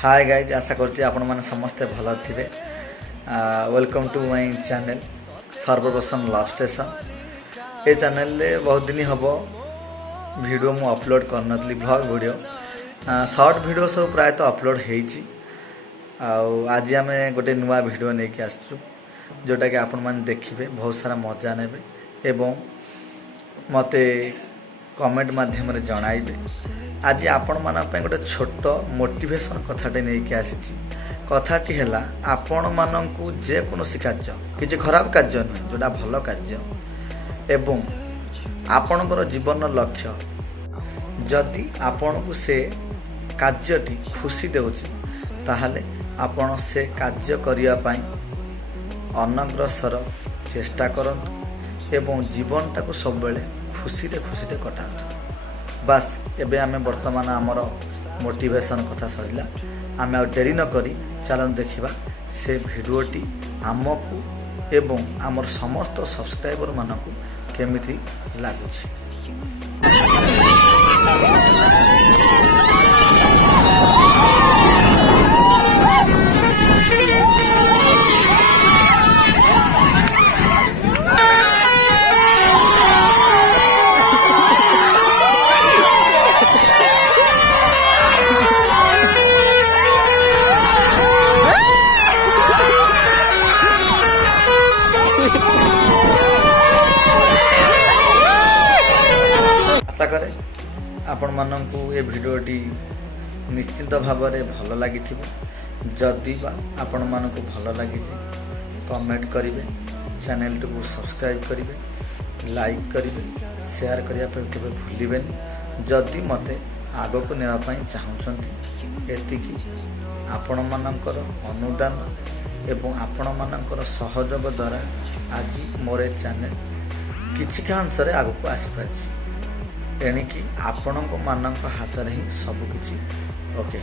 Hi guys आशा करছি ଆପଣମାନେ ସମସ୍ତେ ଭଲ ଥିବେ। वेलकम टू माय चैनल सर्वप्रथम लव स्टेशन। ये चैनल रे बहुत दिन हम वीडियो मु अपलोड करनथली ब्लॉग वीडियो शॉर्ट वीडियो सब प्रायतः अपलोड होईची। आज आम गोटे नुआ वीडियो नहीं कि आसचु जोटा कि आपण मैंने देखिए बहुत सारा मजा नेबे एवं मते कमेंट माध्यम जणाइबे। आज आपण माना पे गोटे छोट मोटिवेशन कथाटे नहीं कि आसी कथाटी है आपण मानू जेकोसी कार्य किसी खराब कार्य नुहे जोटा भल कार्य एवं आपणकर जीवन लक्ष्य जदि आपण को से कार्यटी खुशी देउची ताहले आपण से कार्य करने अनग्रसर चेष्टा करंतु एवं जीवनटा को सब बेले खुशी रे कटातु। बास एबे आमे वर्तमान आमर मोटिवेशन कथा सरिला आमे आ डेरी न करी चलन देखिबा से वीडियोटी आमको एवं आमर समस्त सब्सक्राइबर मानकु केमिति लागुछि। आशा करे आपण मानकु ए वीडियोटी निश्चित भाव में भल लगी जदि आपण मानकु भल लगी कमेंट करेंगे चैनल को सब्सक्राइब करेंगे लाइक करेंगे शेयर करने के भूलें जदि मते आग को नापी चाहते एतिकी आपण मानकर अनुदान एवं आपण मानकर सहयोग द्वारा आज मोर चैनल किसी अंश आगक आसीपार एणिकी आपण हाथ में ही सबकिछि ओके।